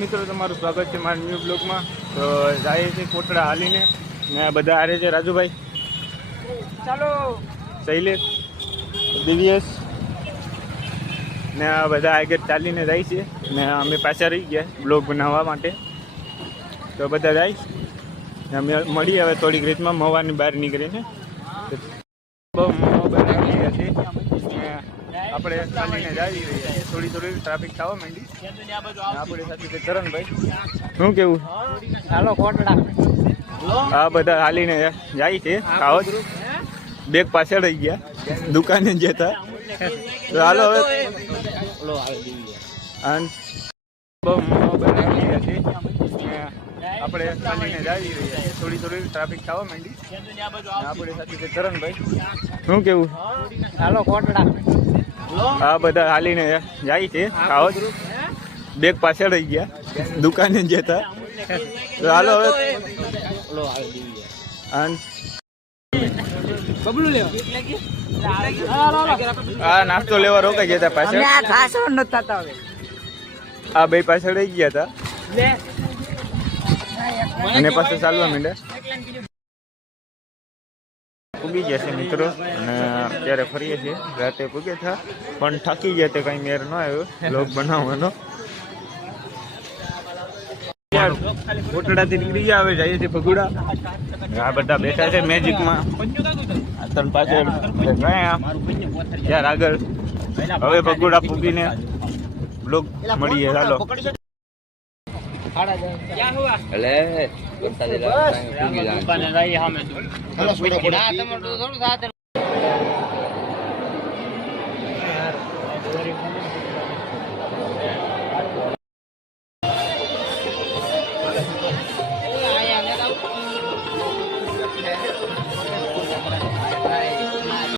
મિત્રો તમારું સ્વાગત છે મારા ન્યૂ બ્લોગમાં। તો જાય છે કોટડા હાલીને ને બધા હારે છે રાજુભાઈ, ચાલો શૈલેષ, દિવ્યેશ ને આ બધા આગળ ચાલીને જાય છે ને અમે પાછા રહી ગયા બ્લોગ બનાવવા માટે। તો બધા જાય ને અમે મળીએ હવે થોડીક રીતમાં મવાની બહાર નીકળીને। બહુ બનાવી રહ્યા છે આપણે ચાલીને જઈ રહ્યા છીએ, થોડી ટ્રાફિક થવા માંડી। આપણી સાથે કરણભાઈ, શું કેવું? હાલો કોટડા આ બધા હાલીને જાય છે, ખાવત બેગ પાછળ રહી ગયા દુકાને જતા। તો હાલો હવે બહુ બનાવી રહ્યા છે આપણે ચાલીને જઈ રહ્યા છીએ, થોડી ટ્રાફિક થવા માંડી। આપણી સાથે કરણભાઈ, શું કેવું? હાલો કોટડા આ બધા હાલીને જાય છે, ખાવત બેગ પાછળ રહી ગયા દુકાને જતા। તો હાલો હવે આ નાસ્તો લેવા રોકાઈ ગયા હતા પાછળ, આ બે પાછળ રહી ગયા હતા અને પાછળ ચાલવા માંડ્યા। પૂગી ગયા છે મિત્રો અને અત્યારે ફરીએ છીએ, રાતે પૂગે થા પણ થાકી ગયા તે કઈ મેર ન આવ્યો બ્લોગ બનાવવાનો। કોટડાથી નીકળી ગયા, હવે જઈએ છીએ ભગુડા। આ બધા બેઠા છે મેજિકમાં, તન પાછળ યાર આગળ। હવે ભગુડા પૂગીને બ્લોગ મળીએ, ચાલો।